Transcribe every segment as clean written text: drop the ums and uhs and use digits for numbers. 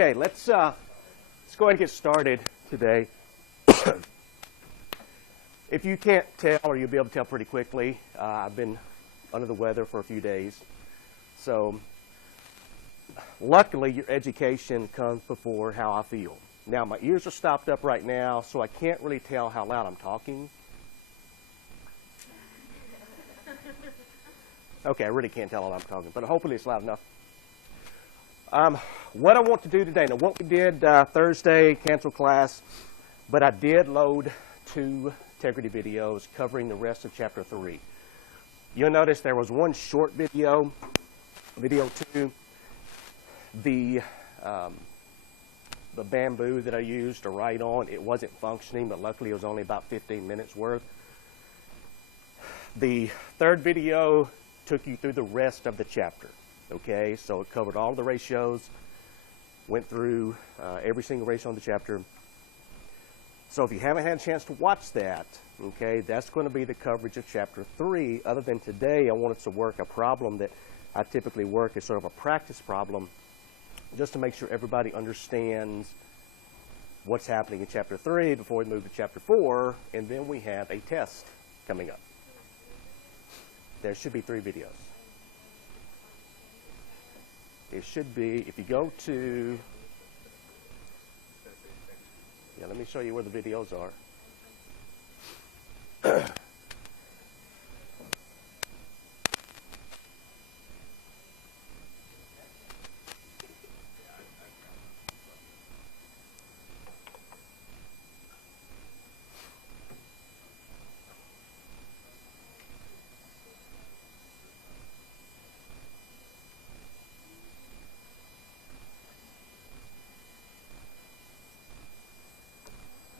Okay, let's go ahead and get started today. If you can't tell, or you'll be able to tell pretty quickly, I've been under the weather for a few days. So luckily, your education comes before how I feel. Now, my ears are stopped up right now, so I can't really tell how loud I'm talking. Okay, I really can't tell how loud I'm talking, but hopefully it's loud enough. What I want to do today, now what we did Thursday, canceled class, but I did load 2 integrity videos covering the rest of chapter 3. You'll notice there was one short video, video 2, the bamboo that I used to write on, it wasn't functioning, but luckily it was only about 15 minutes worth. The third video took you through the rest of the chapter. Okay, so it covered all the ratios, went through every single ratio on the chapter. So if you haven't had a chance to watch that, okay, that's going to be the coverage of chapter 3. Other than today, I wanted to work a problem that I typically work as sort of a practice problem, just to make sure everybody understands what's happening in chapter 3 before we move to chapter 4, and then we have a test coming up. There should be 3 videos. It should be, if you go to, let me show you where the videos are.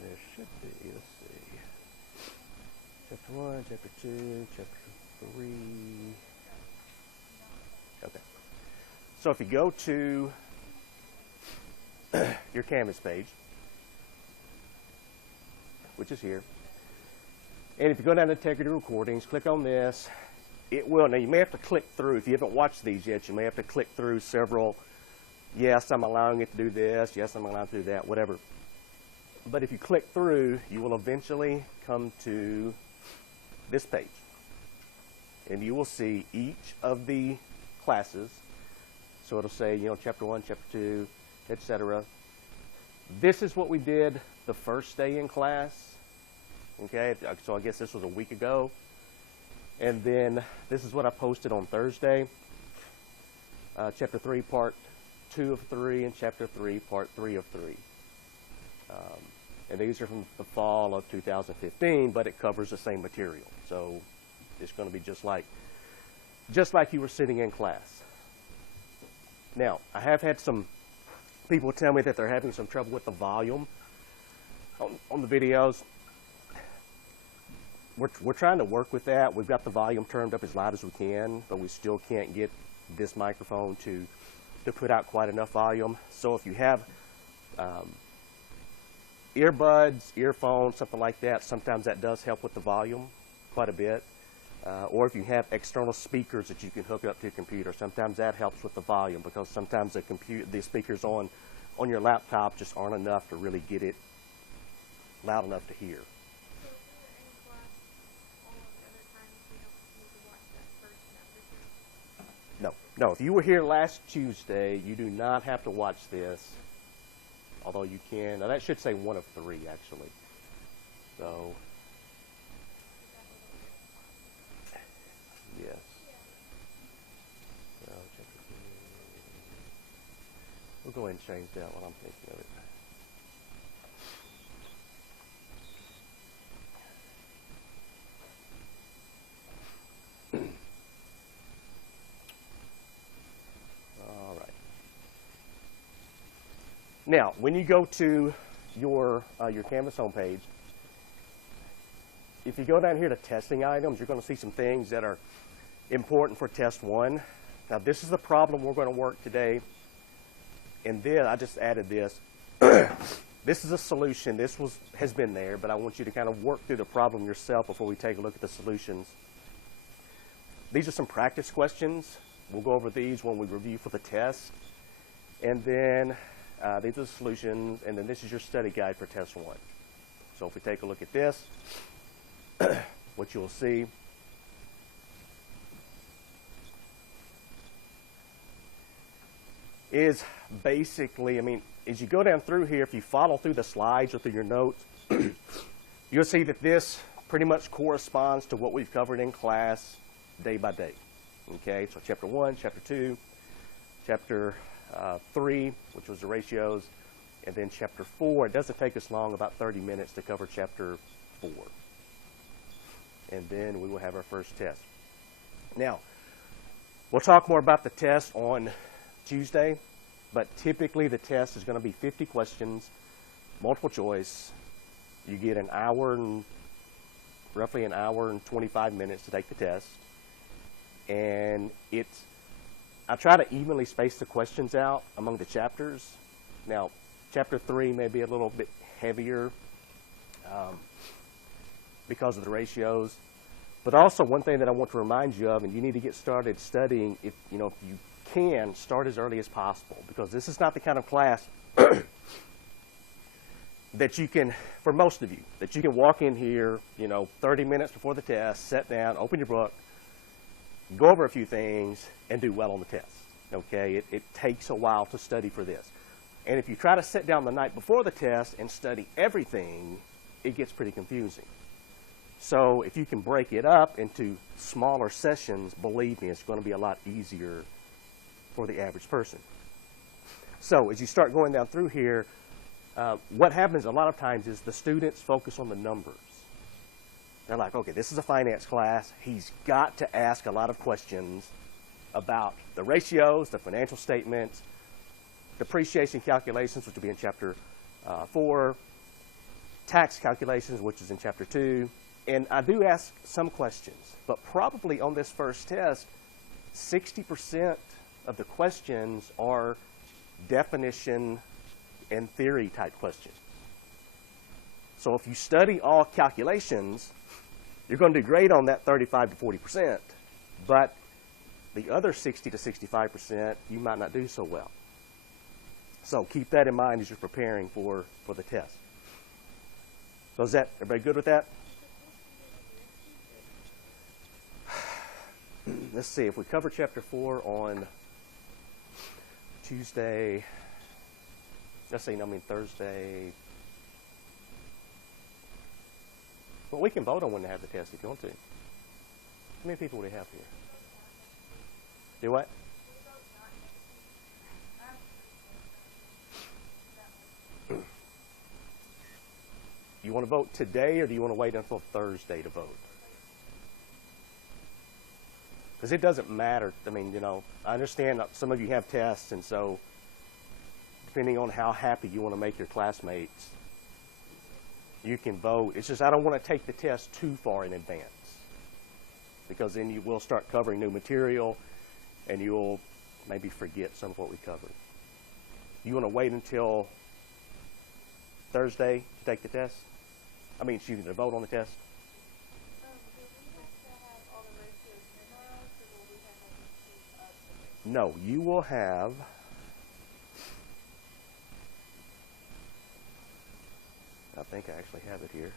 There should be, let's see, chapter 1, chapter 2, chapter 3. Okay. So if you go to your Canvas page, which is here, and if you go down to Integrity Recordings, click on this, it will, now you may have to click through, if you haven't watched these yet, you may have to click through several, yes, I'm allowing it to do this, yes, I'm allowed to do that, whatever. But if you click through, you will eventually come to this page. And you will see each of the classes. So it'll say, chapter 1, chapter 2, etc. This is what we did the first day in class. Okay, so I guess this was a week ago. And then this is what I posted on Thursday. Chapter 3, part 2 of 3, and chapter 3, part 3 of 3. And these are from the fall of 2015, but it covers the same material. So it's going to be just like you were sitting in class. Now, I have had some people tell me that they're having some trouble with the volume on the videos. We're trying to work with that. We've got the volume turned up as loud as we can, but we still can't get this microphone to put out quite enough volume. So if you have earbuds, earphones, something like that, sometimes that does help with the volume quite a bit. Or if you have external speakers that you can hook up to your computer, sometimes that helps with the volume, because sometimes the speakers on your laptop just aren't enough to really get it loud enough to hear. No, if you were here last Tuesday, you do not have to watch this. Although you can, now that should say 1 of 3 actually. So, yes. We'll go ahead and change that while I'm thinking of it. All right. Now, when you go to your Canvas homepage, if you go down here to testing items, you're going to see some things that are important for test 1. Now, this is the problem we're going to work today. And then I just added this. This is a solution. This has been there, but I want you to kind of work through the problem yourself before we take a look at the solutions. These are some practice questions. We'll go over these when we review for the test. And then These are the solutions, and then this is your study guide for test 1. So if we take a look at this, what you'll see is basically, I mean, as you go down through here, if you follow through the slides or through your notes, you'll see that this pretty much corresponds to what we've covered in class day by day. Okay, so chapter 1, chapter 2, chapter 3, which was the ratios, and then chapter 4. It doesn't take us long, about 30 minutes to cover chapter 4. And then we will have our first test. Now, we'll talk more about the test on Tuesday, but typically the test is going to be 50 questions, multiple choice. You get roughly an hour and 25 minutes to take the test. And I try to evenly space the questions out among the chapters. Now, chapter 3 may be a little bit heavier because of the ratios. But also one thing that I want to remind you of, and you need to get started studying, if you can, start as early as possible, because this is not the kind of class that you can, for most of you, that you can walk in here, 30 minutes before the test, sit down, open your book, go over a few things, and do well on the test. Okay, it takes a while to study for this. And if you try to sit down the night before the test and study everything, it gets pretty confusing. So if you can break it up into smaller sessions, believe me, it's going to be a lot easier for the average person. So as you start going down through here, what happens a lot of times is the students focus on the numbers. They're like, okay, this is a finance class. He's got to ask a lot of questions about the ratios, the financial statements, depreciation calculations, which will be in chapter 4, tax calculations, which is in chapter 2. And I do ask some questions, but probably on this first test, 60% of the questions are definition and theory type questions. So if you study all calculations, you're going to do great on that 35 to 40%, but the other 60 to 65%, you might not do so well. So keep that in mind as you're preparing for the test. So is that, everybody good with that? Let's see, if we cover chapter 4 on Tuesday, Thursday. Well, we can vote on when to have the test if you want to. How many people do we have here? Do what? You want to vote today, or do you want to wait until Thursday to vote? Because it doesn't matter. I mean, I understand that some of you have tests, and so depending on how happy you want to make your classmates, you can vote. It's just I don't want to take the test too far in advance, because then you will start covering new material, and you'll maybe forget some of what we covered. You want to wait until Thursday to take the test? To vote on the test? No, you will have, I think I actually have it here.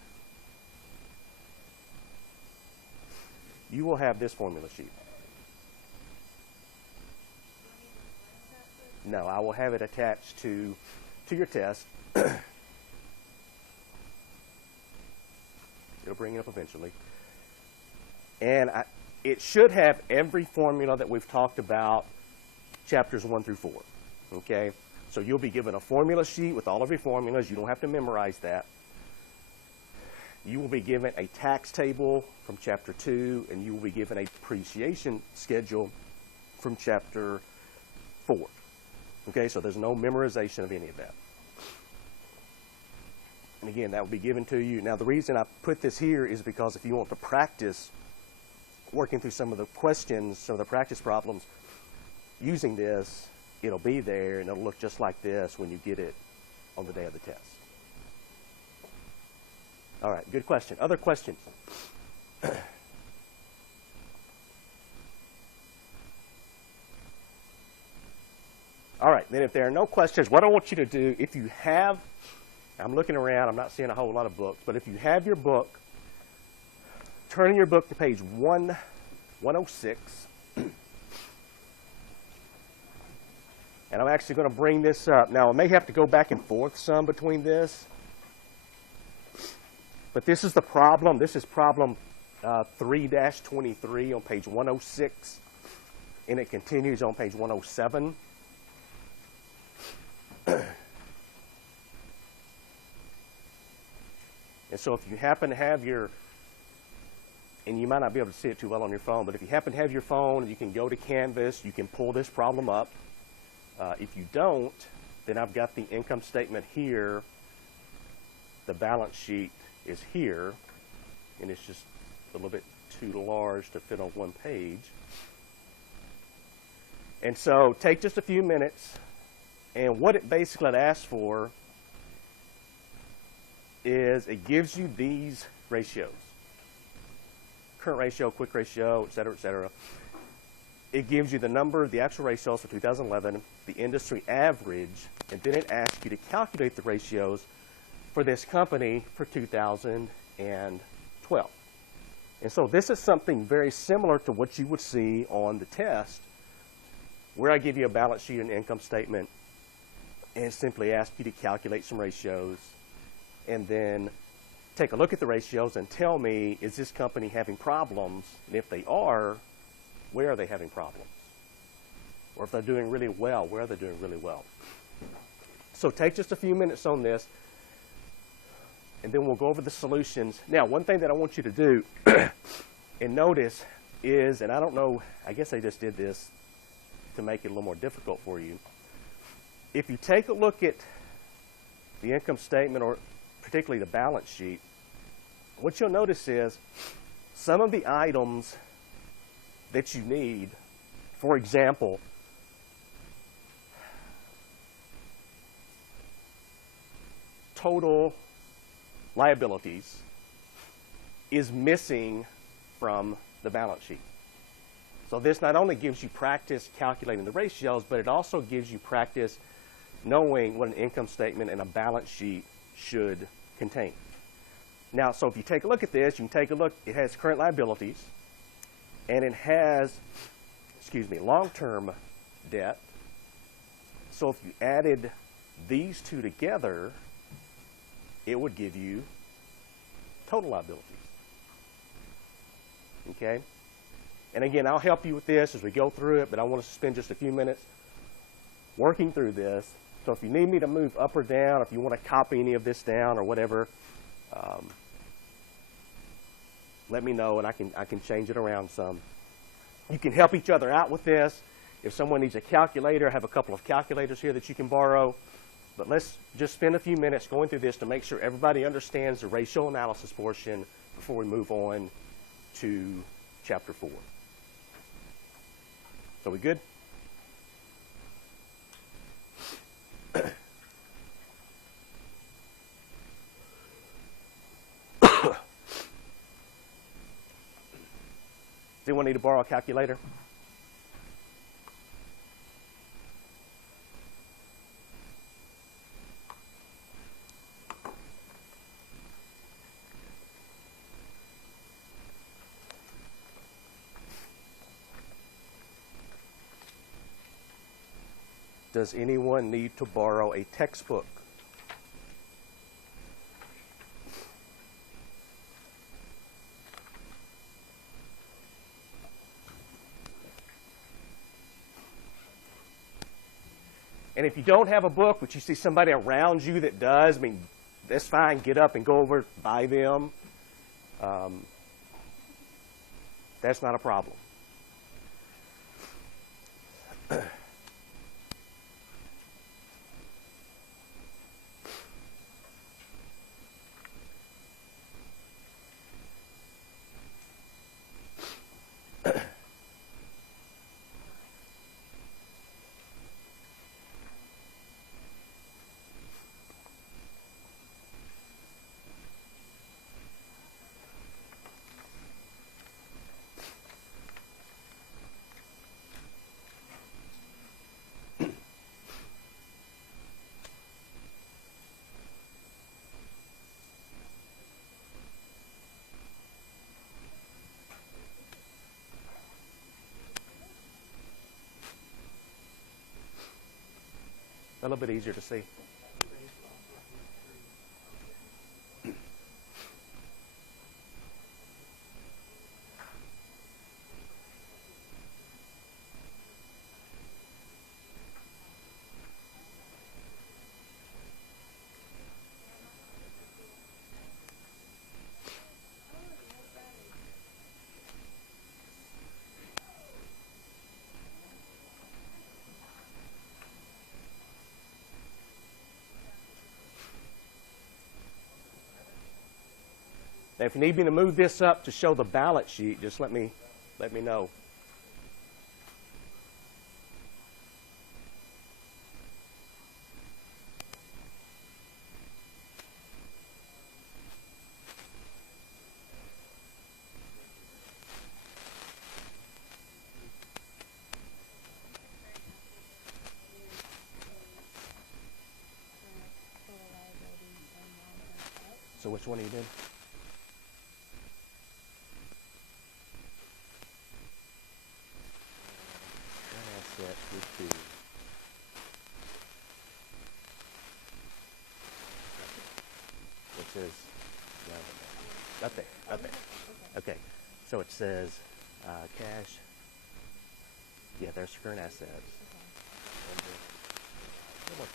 You will have this formula sheet. No, I will have it attached to your test. It'll bring it up eventually. And it should have every formula that we've talked about, chapters 1 through 4. Okay? So you'll be given a formula sheet with all of your formulas. You don't have to memorize that. You will be given a tax table from chapter 2, and you will be given a depreciation schedule from chapter 4. Okay? So there's no memorization of any of that. And again, that will be given to you. Now, the reason I put this here is because if you want to practice working through some of the questions, some of the practice problems, using this, it'll be there, and it'll look just like this when you get it on the day of the test. All right, good question. Other questions? All right, then if there are no questions, what I want you to do, if you have, I'm looking around, I'm not seeing a whole lot of books, but if you have your book, turn in your book to page 106. And I'm actually going to bring this up. Now, I may have to go back and forth some between this. But this is the problem. This is problem 3-23 on page 106. And it continues on page 107. And so if you happen to have your, and you might not be able to see it too well on your phone, but if you happen to have your phone, you can go to Canvas, you can pull this problem up. If you don't, then I've got the income statement here. The balance sheet is here, and it's just a little bit too large to fit on one page. And so take just a few minutes, and what it basically asks for is it gives you these ratios. Current ratio, quick ratio, et cetera, et cetera. It gives you the number, the actual ratios for 2011, the industry average, and then it asks you to calculate the ratios for this company for 2012. And so this is something very similar to what you would see on the test, where I give you a balance sheet and income statement and simply ask you to calculate some ratios and then take a look at the ratios and tell me, is this company having problems? And if they are, where are they having problems? Or if they're doing really well, where are they doing really well? So take just a few minutes on this, and then we'll go over the solutions. Now, one thing that I want you to do and notice is, and I don't know, I guess I just did this to make it a little more difficult for you. If you take a look at the income statement, or particularly the balance sheet, what you'll notice is some of the items that you need, for example, total liabilities is missing from the balance sheet. So this not only gives you practice calculating the ratios, but it also gives you practice knowing what an income statement and a balance sheet should contain. Now, so if you take a look at this, you can take a look, it has current liabilities, and it has, long-term debt. So if you added these two together, it would give you total liabilities. Okay? And again, I'll help you with this as we go through it, but I want to spend just a few minutes working through this. So if you need me to move up or down, if you want to copy any of this down or whatever, let me know and I can change it around some. You can help each other out with this. If someone needs a calculator, I have a couple of calculators here that you can borrow. But let's just spend a few minutes going through this to make sure everybody understands the ratio analysis portion before we move on to chapter 4. So we good? Does anyone need to borrow a calculator? Does anyone need to borrow a textbook? And if you don't have a book, but you see somebody around you that does, I mean, that's fine. Get up and go over, buy them. That's not a problem. A little bit easier to see. Now, if you need me to move this up to show the balance sheet, just let me know. So which one are you doing? Asset would be it says right there, right there. Okay, so it says cash. Yeah, there's current assets. And then, come on.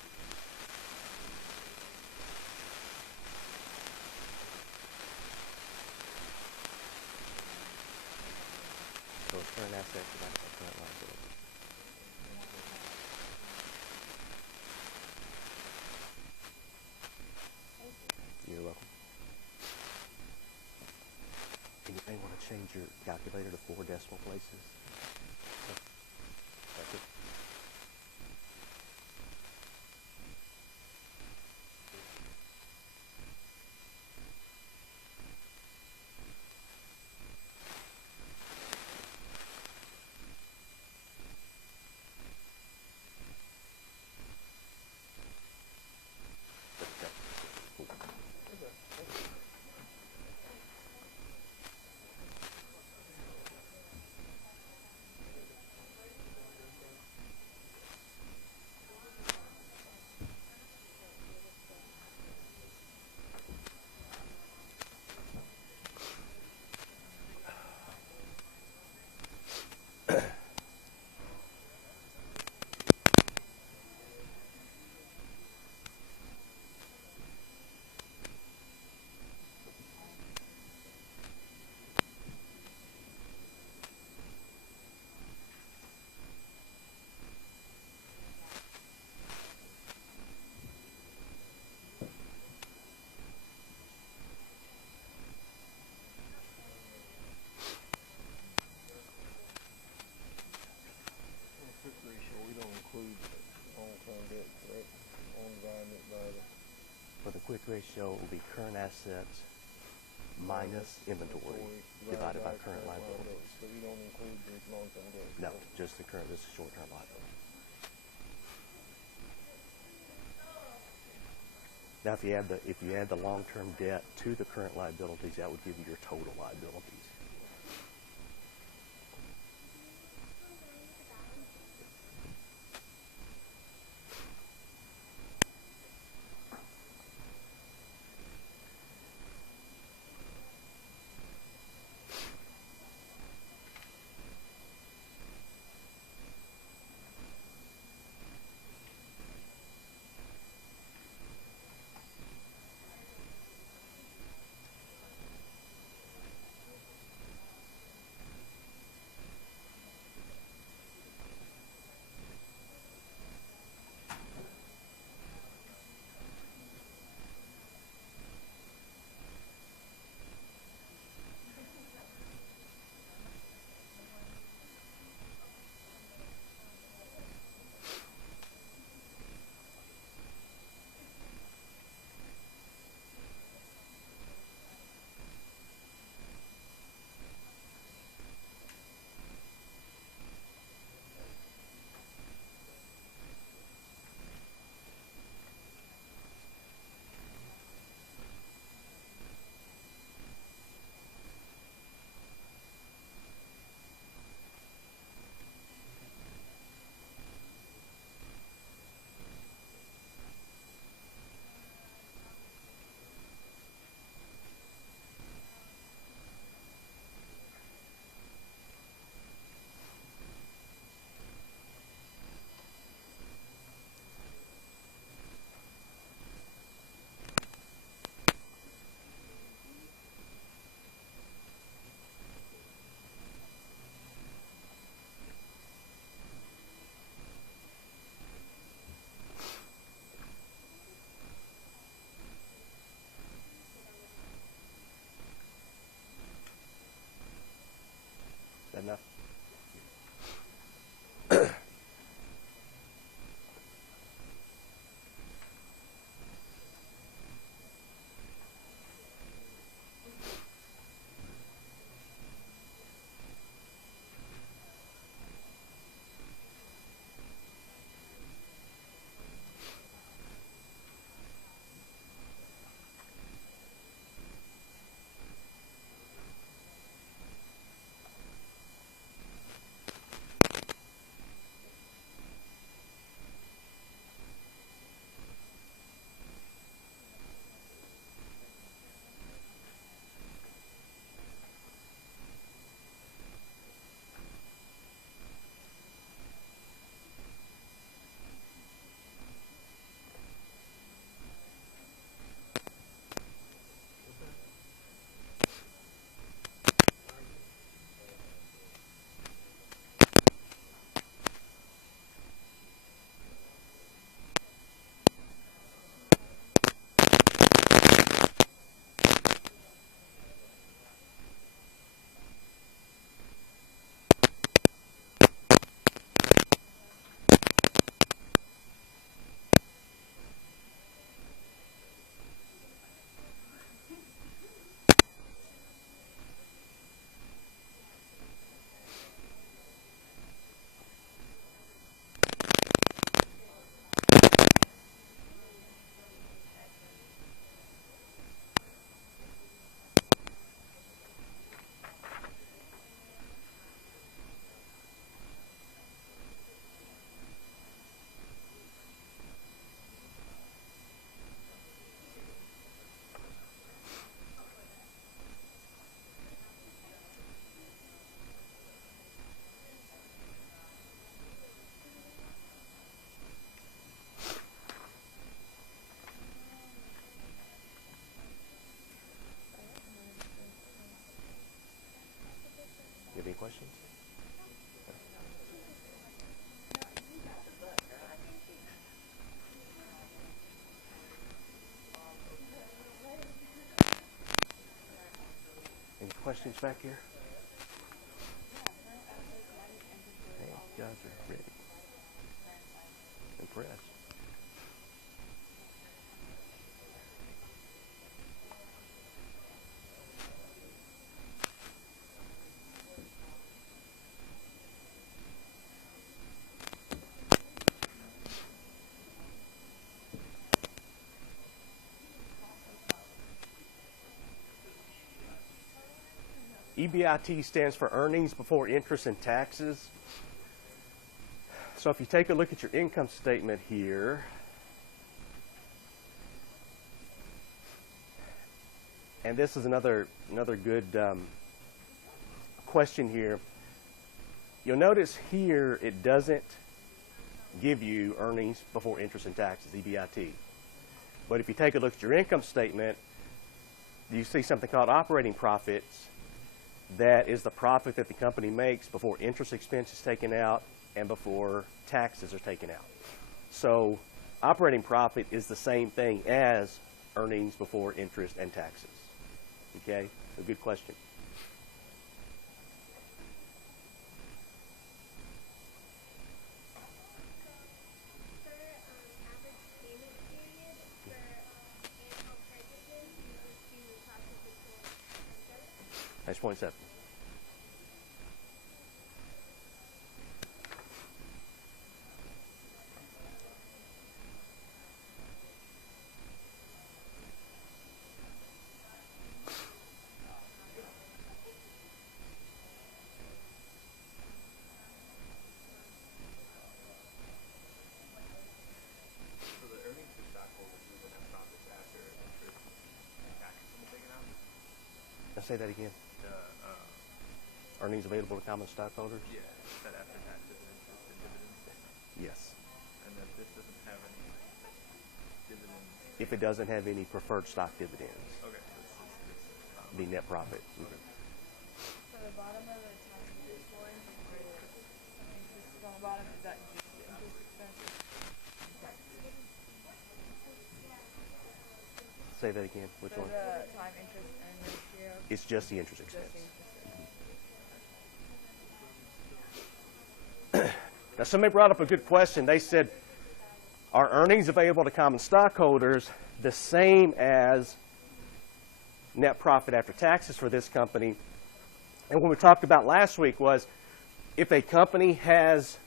So it's current assets divided by current liability. You're welcome. And you may want to change your calculator to 4 decimal places. That's it. For the quick ratio, it will be current assets minus inventory divided by current liabilities. So you don't include the long-term debt? No, just the current, this is short-term liability. Now, if you add the long-term debt to the current liabilities, that would give you your total liabilities. questions back here? Hey, you guys are ready. Impressed. EBIT stands for earnings before interest and taxes. So if you take a look at your income statement here, and this is another good question here. You'll notice here it doesn't give you earnings before interest and taxes, EBIT. But if you take a look at your income statement, you see something called operating profits. That is the profit that the company makes before interest expense is taken out and before taxes are taken out. So operating profit is the same thing as earnings before interest and taxes. Okay, a good question. That's 0.7. Say that again. Earnings available to common stockholders? Yeah, that after taxes and interest and dividends. Yes. And that this doesn't have any dividends. If it doesn't have any preferred stock dividends, Okay, so it's be net profit. So the bottom of the time one, where interest is on the bottom, is that just the interest expense? Say that again. Which So one? the time interest and ratio, It's just the interest just expense. the interest expense. Now, somebody brought up a good question. They said, are earnings available to common stockholders the same as net profit after taxes for this company? And what we talked about last week was, if a company has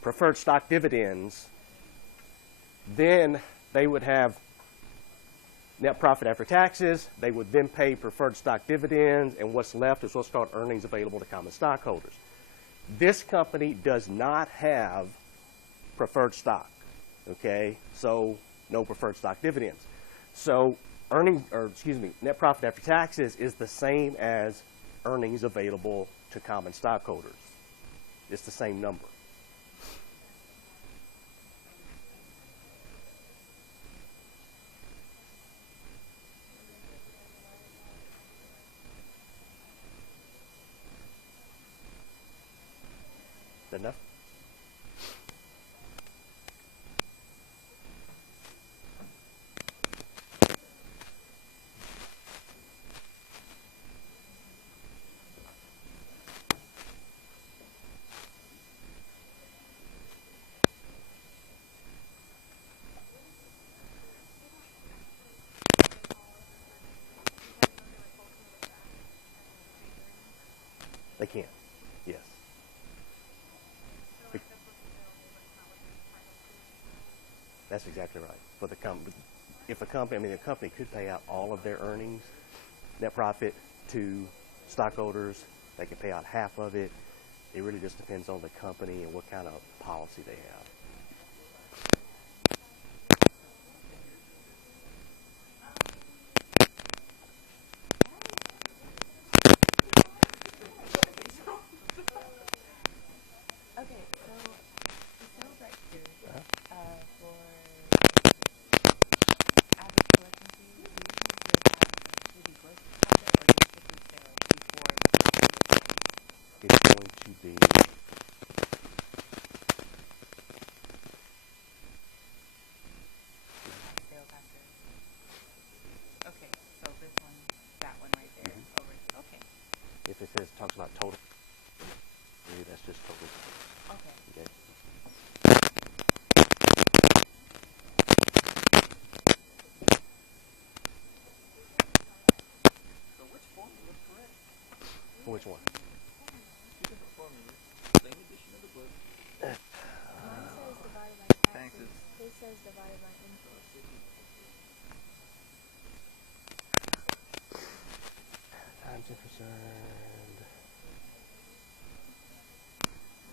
preferred stock dividends, then they would have net profit after taxes. They would then pay preferred stock dividends, and what's left is what's called earnings available to common stockholders. This company does not have preferred stock, okay? So no preferred stock dividends. So net profit after taxes is the same as earnings available to common stockholders. It's the same number. Is that enough? They can, yes. That's exactly right. For the company, if a company could pay out all of their earnings, net profit to stockholders. They can pay out half of it. It really just depends on the company and what kind of policy they have. Okay, so the sales right here, for average collection fee, do you usually have to be gross profit or just strictly sales before the It's going to be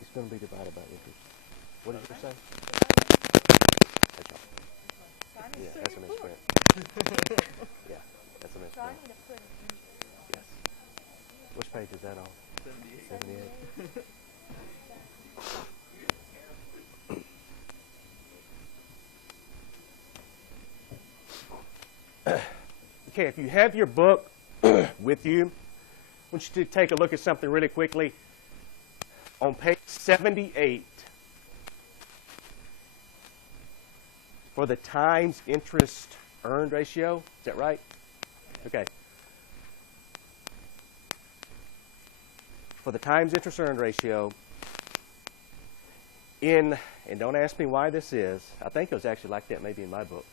it's going to be divided by interest. What did you say? That's all. So I need Yeah, to that's a put misprint. Yeah, that's a So I misprint. need to put an interest. Yes. Which page is that on? 78. 78. Okay, if you have your book with you, I want you to take a look at something really quickly. On page 78, for the times interest earned ratio, is that right? Okay. For the times interest earned ratio, and don't ask me why this is, I think it was actually like that maybe in my book,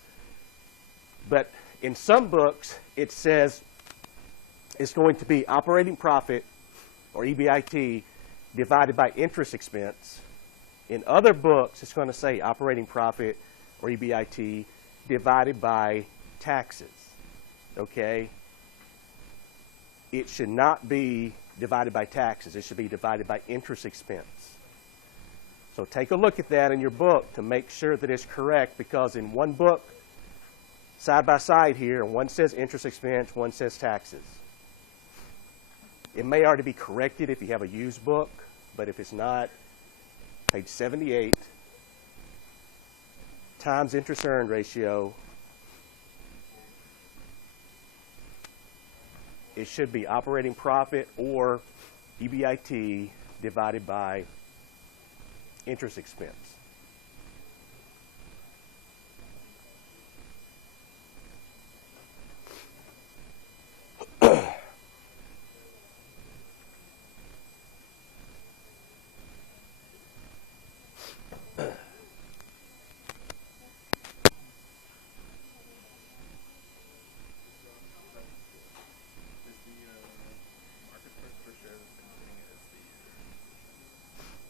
but in some books it says it's going to be operating profit, or EBIT, divided by interest expense. In other books it's going to say operating profit, or EBIT, divided by taxes. Okay? It should not be divided by taxes. It should be divided by interest expense. So take a look at that in your book to make sure that it's correct, because in one book, side by side here, one says interest expense, one says taxes. It may already be corrected if you have a used book, but if it's not, page 78, times interest earned ratio, it should be operating profit, or EBIT, divided by interest expense.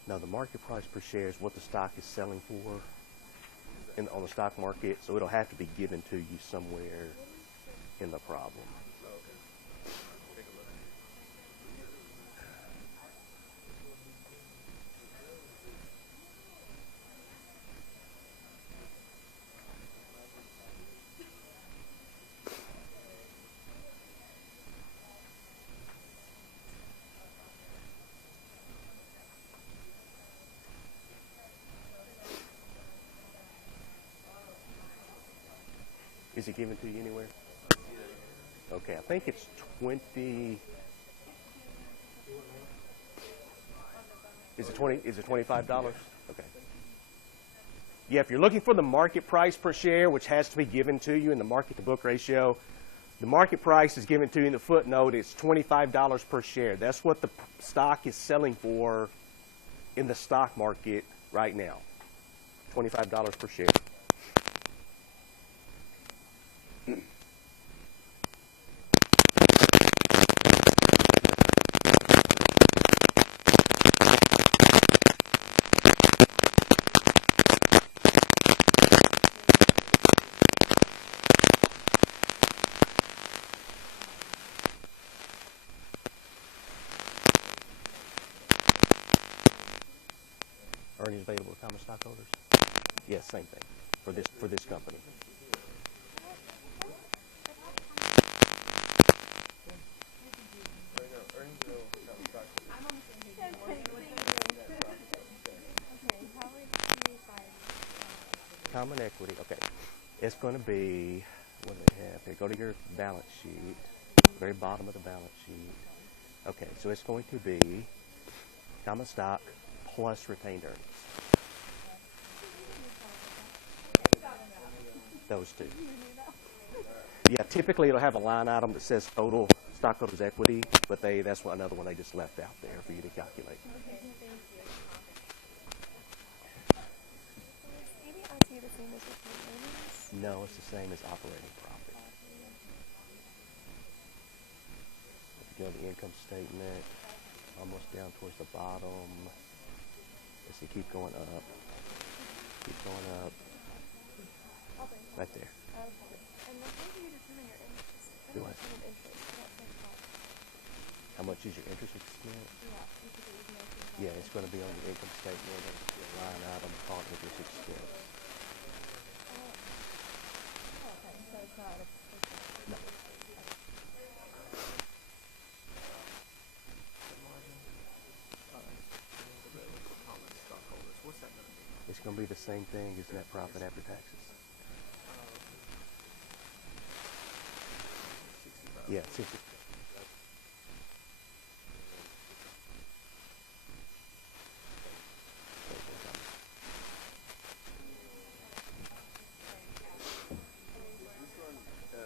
Now, the market price per share is what the stock is selling for on the stock market, so it'll have to be given to you somewhere in the problem. Take a look. Is it given to you anywhere? Okay, I think it's 20. Is it 20? Is it $25? Okay. Yeah, if you're looking for the market price per share, which has to be given to you in the market to book ratio, the market price is given to you in the footnote. It's $25 per share. That's what the stock is selling for in the stock market right now. $25 per share. Earnings available to common stockholders? Yes, same thing for this company. Right now, earnings will come back. Okay, how would you find Common equity, okay. It's going to be, what do they have here? Go to your balance sheet, very bottom of the balance sheet. Okay, so it's going to be common stock plus retained earnings. Those two. Yeah, typically it'll have a line item that says total stockholders' equity, but that's another one they just left out there for you to calculate. EBIT the same as retained earnings? No, it's the same as operating profit. If you go to the income statement, almost down towards the bottom, as you keep going up, right there. Okay. And then how do you determine your interest? Do what? Interest. What's the cost? How much is your interest expense? Yeah, because it was mostly Yeah, it's going to be on the income statement and the line item called interest expense. Oh, okay, so it's not a percentage. No. The margin. Available for common stockholders. What's that gonna be? It's going to be the same thing as net profit after taxes. 65. Yeah, 60.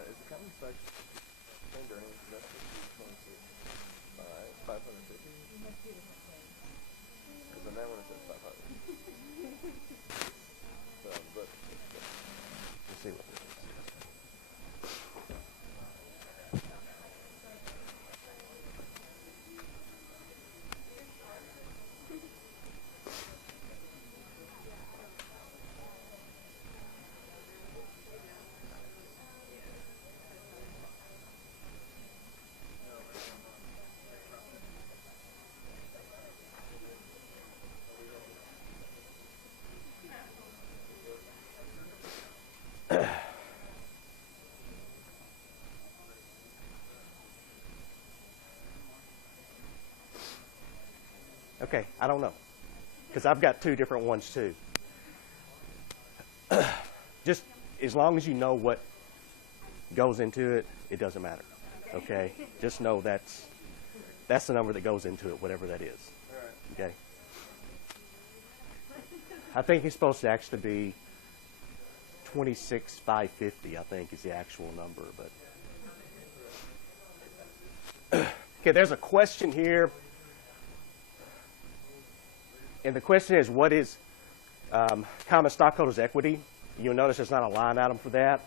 Is the common stock retained earnings, is that supposed to be 26? 550? Because on that one it says 500. So, but, Let's see what this is. Okay, I don't know, because I've got two different ones too. Just as long as you know what goes into it, it doesn't matter. Okay, just know that's the number that goes into it, whatever that is. Okay. I think it's supposed to actually be 26,550. I think is the actual number, but okay. There's a question here. And the question is, what is common stockholders' equity? You'll notice there's not a line item for that.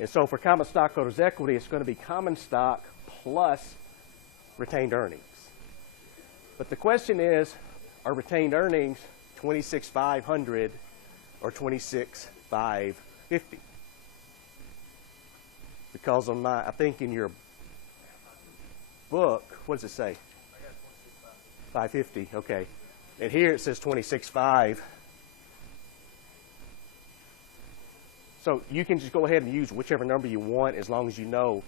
And so for common stockholders' equity, it's going to be common stock plus retained earnings. But the question is, are retained earnings 26,500 or 26,550? Because on I think in your book, what does it say? 550, okay. And here it says 26.5. So you can just go ahead and use whichever number you want as long as you know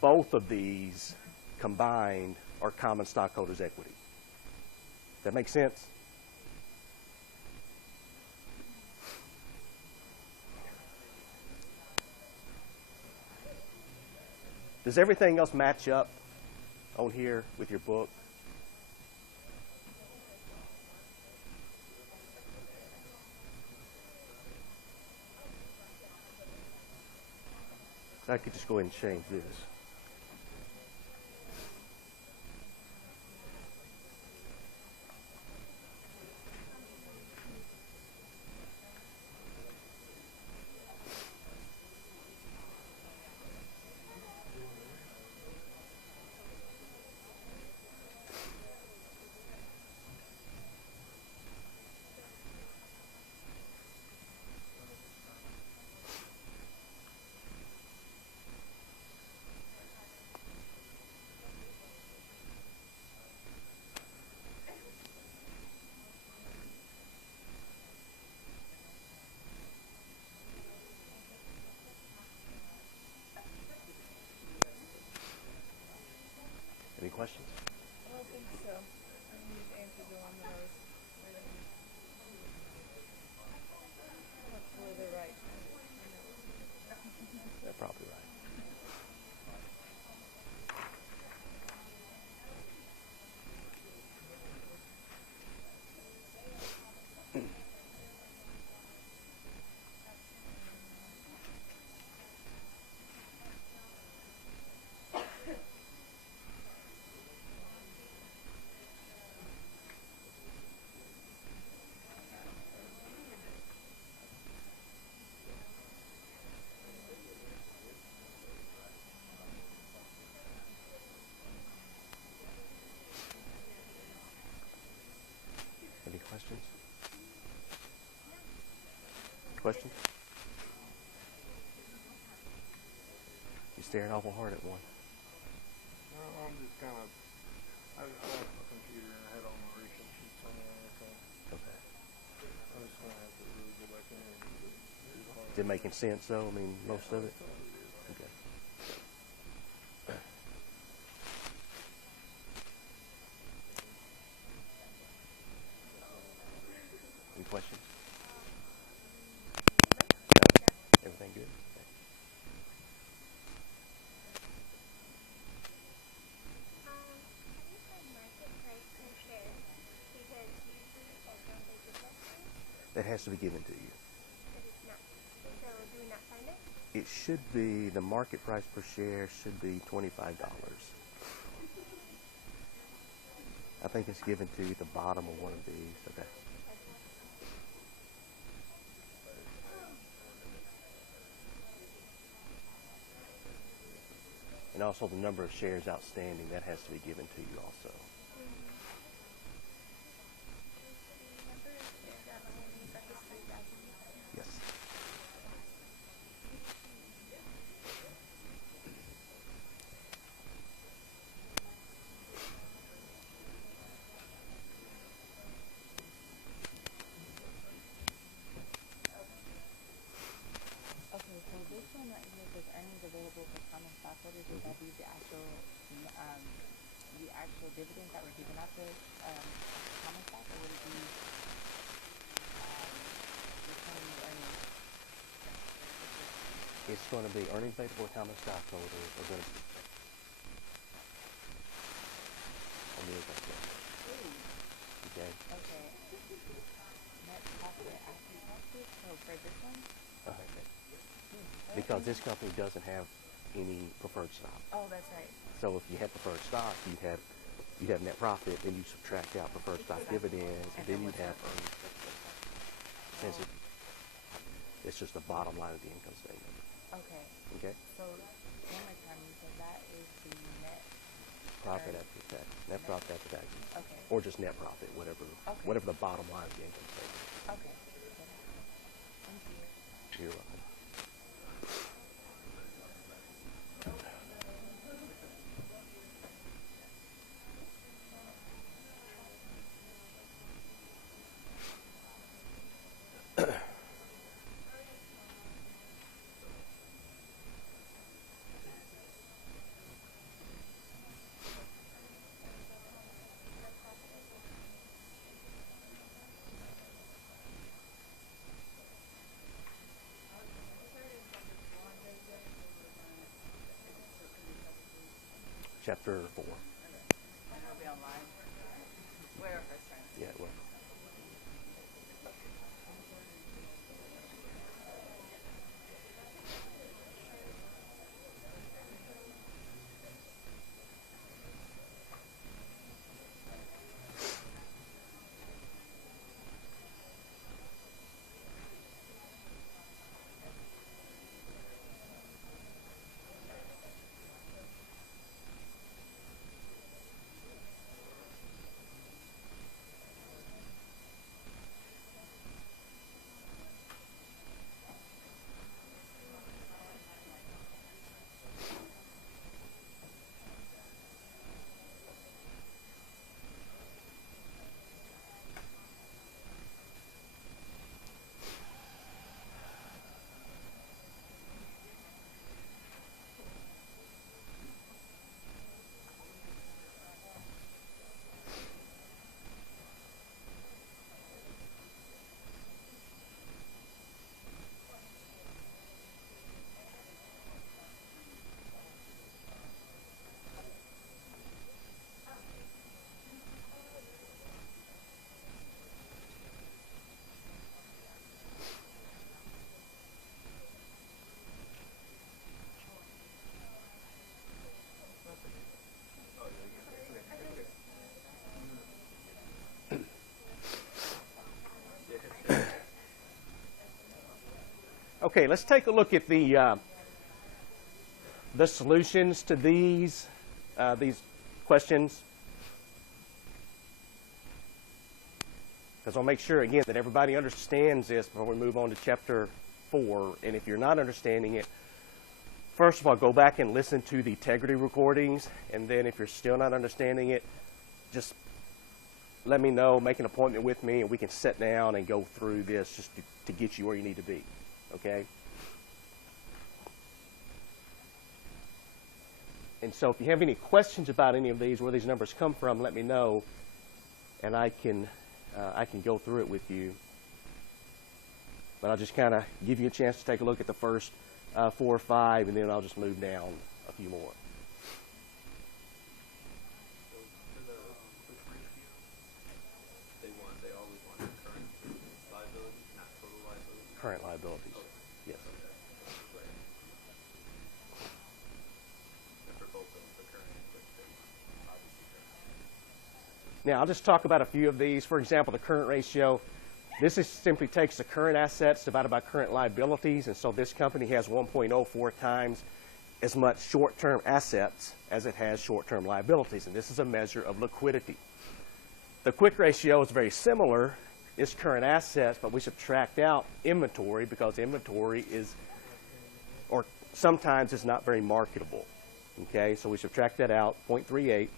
both of these combined are common stockholders' equity. Does that make sense? Does everything else match up on here with your book? I could just go ahead and change this. Any questions? I don't think so. I think you've answered the one that I was writing. Hopefully they're right. They're probably right. Any questions? Questions? You're staring awful hard at one. no, I'm just kind of I was on my computer and I had all my ratio sheets on there and everything. Okay. I'm just gonna have to really go back in there and do it. It's hard. Is it making sense though? I mean, most of it? Some of it is. Okay. Any questions? No? Everything good? Okay. Have you tried market price per share? Because usually, like, don't they give that to you? That has to be given to you. But it's not. So do we not find it? It should be, the market price per share should be $25. I think it's given to you at the bottom of one of these. Okay. And also the number of shares outstanding, that has to be given to you also. The number of shares outstanding is like 3,000. Yes. Okay, so this one right here says earnings available for common stockholders. Would that be the actual dividends that were given out to common stock, or would it be returning the earnings? It's going to be earnings paid for common stockholders are going to be on the income statement. Okay. Okay. Net profit after taxes. So for this one. Because this company doesn't have any preferred stock. Oh, that's right. So if you had preferred stock, you'd have net profit, then you subtract out preferred stock dividends, and then you'd have earnings. Since it's just the bottom line of the income statement. Okay. Okay? So one more time, you said that is the net Profit after tax, net profit after taxes. Okay. Or just net profit, whatever the bottom line of the income statement. Okay. Thank you. You're welcome. Chapter 4. And it'll be online. Where our first time. Yeah, well. Okay, let's take a look at the solutions to these questions. Because I'll make sure, again, that everybody understands this before we move on to Chapter 4. And if you're not understanding it, first of all, go back and listen to the integrity recordings. And then if you're still not understanding it, just let me know, make an appointment with me, and we can sit down and go through this just to get you where you need to be, okay? And so if you have any questions about any of these, where these numbers come from, let me know, and I can go through it with you. But I'll just kind of give you a chance to take a look at the first 4 or 5, and then I'll just move down a few more. So for the quick ratio, they always want the current liability, not total liability. Current liabilities, yes. Okay. Right. And for both of them, the current and quick, they want obviously current. Now, I'll just talk about a few of these. For example, the current ratio. This is simply takes the current assets divided by current liabilities, and so this company has 1.04 times as much short-term assets as it has short-term liabilities, and this is a measure of liquidity. The quick ratio is very similar. It's current assets, but we subtract out inventory because inventory is, or sometimes it's not very marketable. Okay, so we subtract that out, 0.38.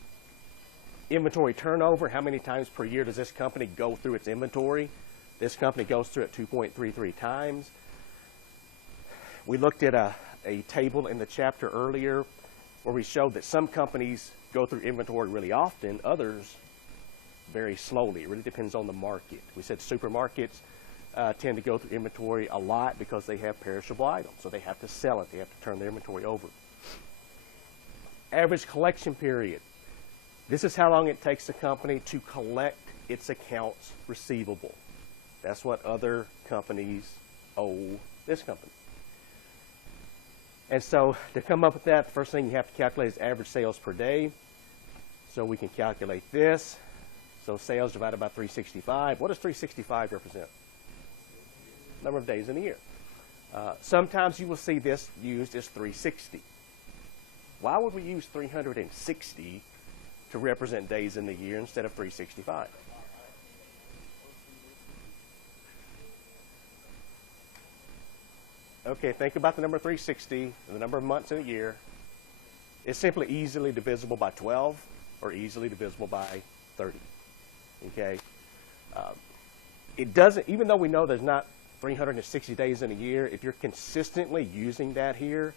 Inventory turnover, how many times per year does this company go through its inventory? This company goes through it 2.33 times. We looked at a table in the chapter earlier where we showed that some companies go through inventory really often, others very slowly. It really depends on the market. We said supermarkets tend to go through inventory a lot because they have perishable items, so they have to sell it. They have to turn their inventory over. Average collection period. This is how long it takes the company to collect its accounts receivable. That's what other companies owe this company. And so to come up with that, the first thing you have to calculate is average sales per day. So we can calculate this. So sales divided by 365. What does 365 represent? Number of days in a year. Sometimes you will see this used as 360. Why would we use 360 to represent days in the year instead of 365? Okay, think about the number 360, the number of months in a year. It's simply easily divisible by 12 or easily divisible by 30. Okay? It doesn't, even though we know there's not 360 days in a year, if you're consistently using that here,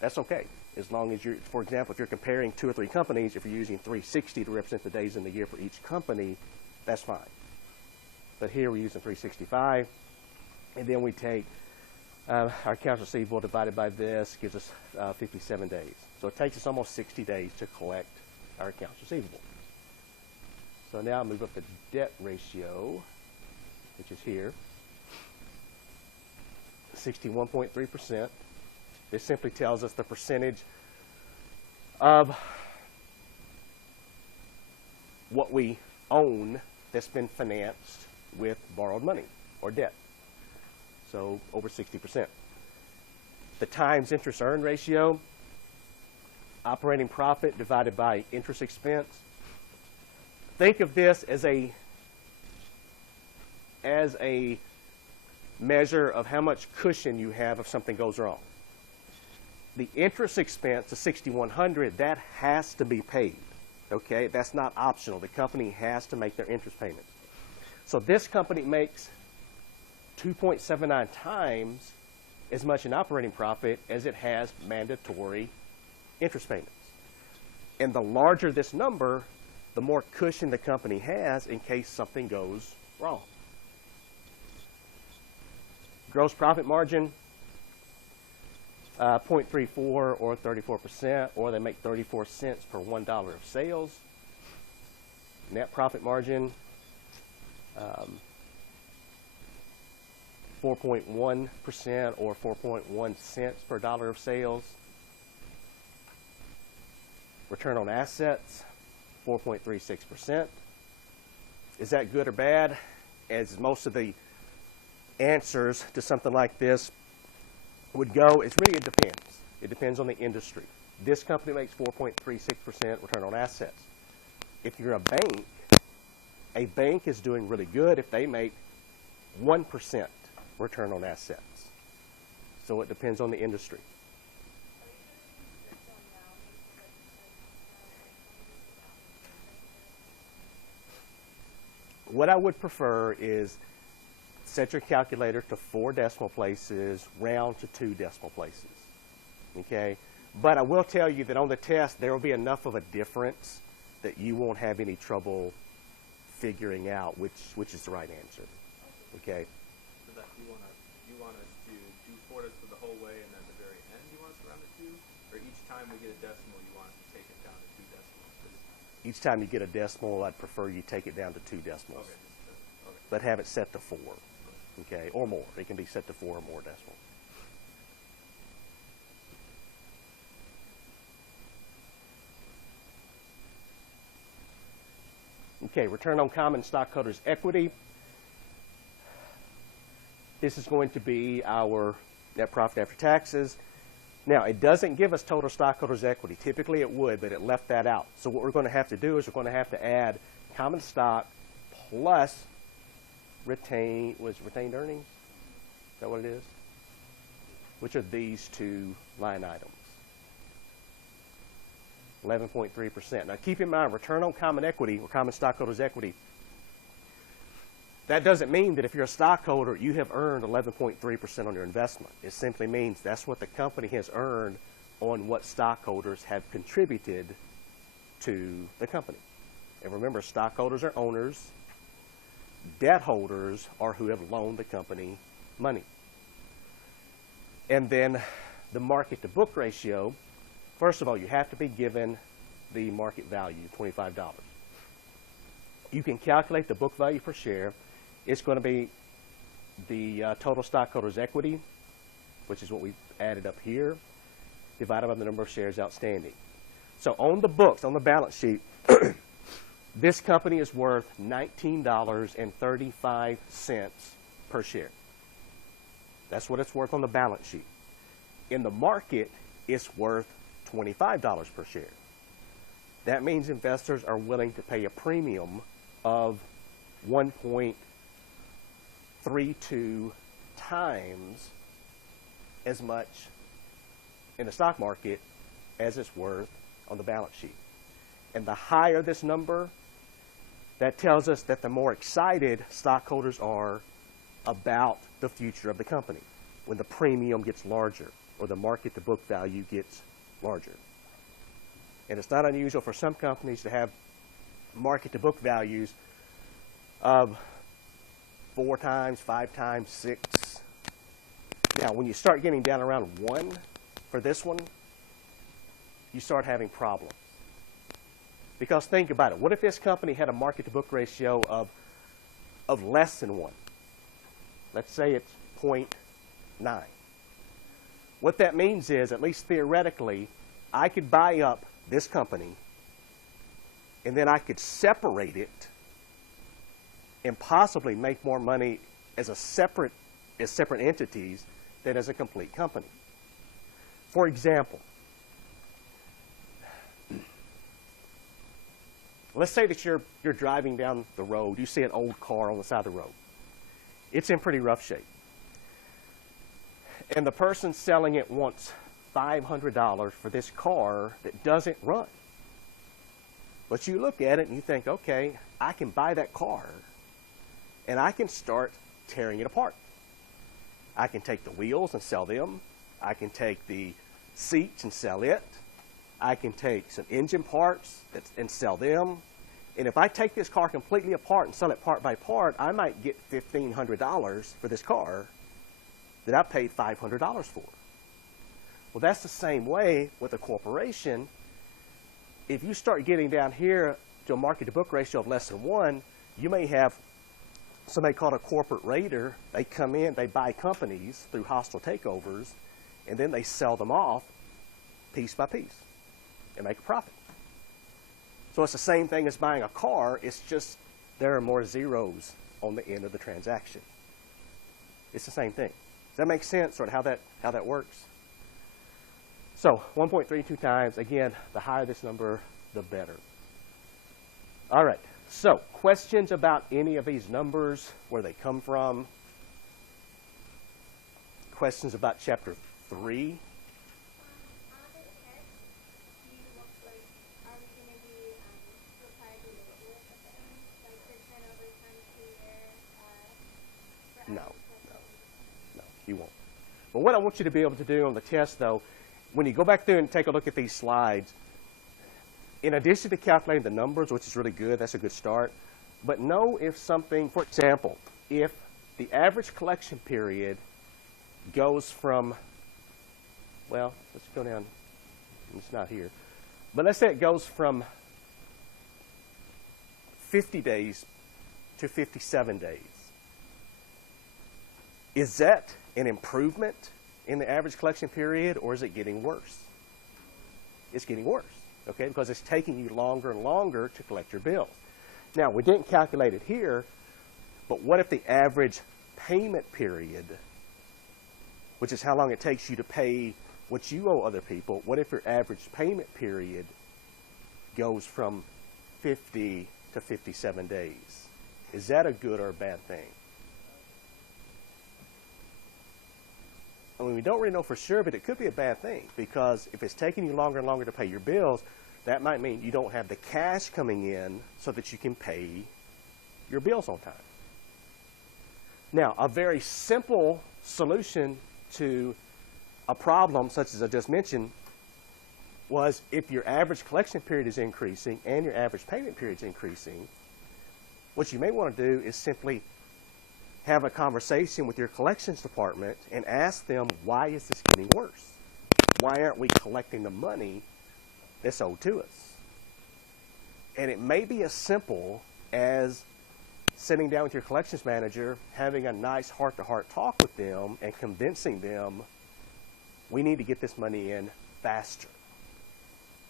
that's okay. As long as you're, for example, if you're comparing 2 or 3 companies, if you're using 360 to represent the days in the year for each company, that's fine. But here we're using 365, and then we take our accounts receivable divided by this gives us 57 days. So it takes us almost 60 days to collect our accounts receivable. So now I move up the debt ratio, which is here, 61.3%. This simply tells us the percentage of what we own that's been financed with borrowed money or debt. So over 60%. The times interest earned ratio, operating profit divided by interest expense. Think of this as a measure of how much cushion you have if something goes wrong. The interest expense, the $6,100, that has to be paid. Okay, that's not optional. The company has to make their interest payments. So this company makes 2.79 times as much in operating profit as it has mandatory interest payments. And the larger this number, the more cushion the company has in case something goes wrong. Gross profit margin, 0.34 or 34%, or they make 34 cents per $1 of sales. Net profit margin, 4.1% or 4.1 cents per dollar of sales. Return on assets, 4.36%. Is that good or bad? As most of the answers to something like this would go, it depends. It depends on the industry. This company makes 4.36% return on assets. If you're a bank is doing really good if they make 1% return on assets. So it depends on the industry. what I would prefer is set your calculator to 4 decimal places, round to 2 decimal places. Okay? But I will tell you that on the test, there will be enough of a difference that you won't have any trouble figuring out which is the right answer. Okay? So that you want us to do for us for the whole way, and at the very end you want us to round it to, or each time we get a decimal you want us to take it down to 2 decimals? 'Cause- Each time you get a decimal, I'd prefer you take it down to 2 decimals. Okay. Okay. But have it set to 4. Okay? Or more. It can be set to 4 or more decimals. Okay, return on common stockholders' equity. This is going to be our net profit after taxes. Now, it doesn't give us total stockholders' equity. Typically it would, but it left that out. So what we're going to have to do is we're going to have to add common stock plus retained earnings? Is that what it is? Which are these 2 line items? 11.3%. Now keep in mind, return on common equity or common stockholders' equity, that doesn't mean that if you're a stockholder, you have earned 11.3% on your investment. It simply means that's what the company has earned on what stockholders have contributed to the company. And remember, stockholders are owners. Debt holders are who have loaned the company money. And then the market to book ratio, first of all, you have to be given the market value, $25. You can calculate the book value per share. It's going to be the total stockholders' equity, which is what we added up here, divided by the number of shares outstanding. So on the books, on the balance sheet, this company is worth $19.35 per share. That's what it's worth on the balance sheet. In the market, it's worth $25 per share. That means investors are willing to pay a premium of 1.32 times as much in the stock market as it's worth on the balance sheet. And the higher this number, that tells us that the more excited stockholders are about the future of the company when the premium gets larger or the market to book value gets larger. And it's not unusual for some companies to have market to book values of 4 times, 5 times, 6. Now, when you start getting down around 1 for this one, you start having problems. Because think about it. What if this company had a market to book ratio of less than 1? Let's say it's 0.9. What that means is, at least theoretically, I could buy up this company and then I could separate it and possibly make more money as separate entities than as a complete company. For example, let's say that you're driving down the road. You see an old car on the side of the road. It's in pretty rough shape. And the person selling it wants $500 for this car that doesn't run. But you look at it and you think, okay, I can buy that car and I can start tearing it apart. I can take the wheels and sell them. I can take the seats and sell it. I can take some engine parts and sell them. And if I take this car completely apart and sell it part by part, I might get $1,500 for this car that I paid $500 for. Well, that's the same way with a corporation. If you start getting down here to a market to book ratio of less than 1, you may have somebody called a corporate raider. They come in, they buy companies through hostile takeovers, and then they sell them off piece by piece and make a profit. So it's the same thing as buying a car. It's just there are more zeros on the end of the transaction. It's the same thing. Does that make sense, sort of how that works? So 1.32 times, again, the higher this number, the better. All right, so questions about any of these numbers, where they come from? Questions about Chapter 3? On the test, are we going to be required to label it at the end, like percent over 10%, No, you won't. But what I want you to be able to do on the test, though, when you go back through and take a look at these slides, in addition to calculating the numbers, which is really good, that's a good start, but know if something, for example, if the average collection period goes from, well, let's go down, it's not here, but let's say it goes from 50 days to 57 days. Is that an improvement in the average collection period, or is it getting worse? It's getting worse, okay, because it's taking you longer and longer to collect your bills. Now, we didn't calculate it here, but what if the average payment period, which is how long it takes you to pay what you owe other people, what if your average payment period goes from 50 to 57 days? Is that a good or a bad thing? I mean, we don't really know for sure, but it could be a bad thing, because if it's taking you longer and longer to pay your bills, that might mean you don't have the cash coming in so that you can pay your bills on time. Now, a very simple solution to a problem such as I just mentioned was if your average collection period is increasing and your average payment period is increasing, what you may want to do is simply have a conversation with your collections department and ask them, why is this getting worse? Why aren't we collecting the money that's owed to us? And it may be as simple as sitting down with your collections manager, having a nice heart-to-heart talk with them and convincing them, we need to get this money in faster.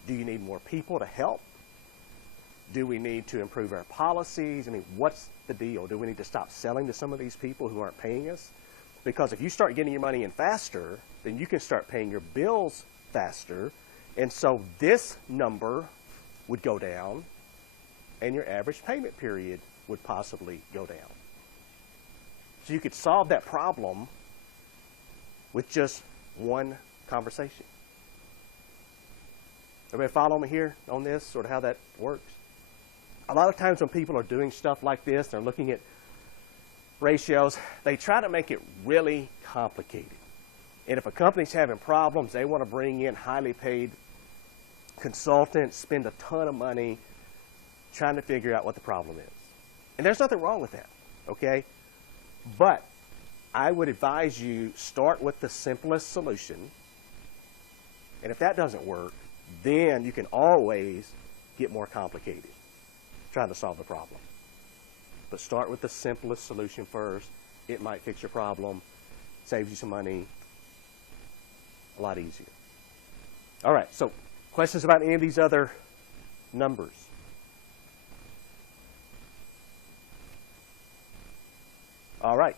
Do you need more people to help? Do we need to improve our policies? I mean, what's the deal? Do we need to stop selling to some of these people who aren't paying us? Because if you start getting your money in faster, then you can start paying your bills faster. And so this number would go down, and your average payment period would possibly go down. So you could solve that problem with just one conversation. Everybody follow me here on this, sort of how that works? A lot of times when people are doing stuff like this, they're looking at ratios, they try to make it really complicated. And if a company's having problems, they want to bring in highly paid consultants, spend a ton of money trying to figure out what the problem is. And there's nothing wrong with that, okay? But I would advise you start with the simplest solution. And if that doesn't work, then you can always get more complicated trying to solve the problem. But start with the simplest solution first. It might fix your problem, saves you some money, a lot easier. All right, so questions about any of these other numbers? All right,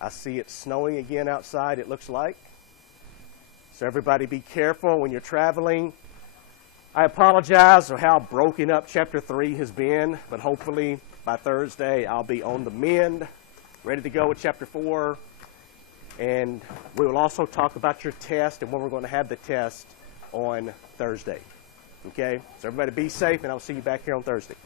I see it snowing again outside, it looks like. So everybody be careful when you're traveling. I apologize for how broken up Chapter 3 has been, but hopefully by Thursday I'll be on the mend, ready to go with Chapter 4. And we will also talk about your test and when we're going to have the test on Thursday. Okay? So everybody be safe, and I'll see you back here on Thursday.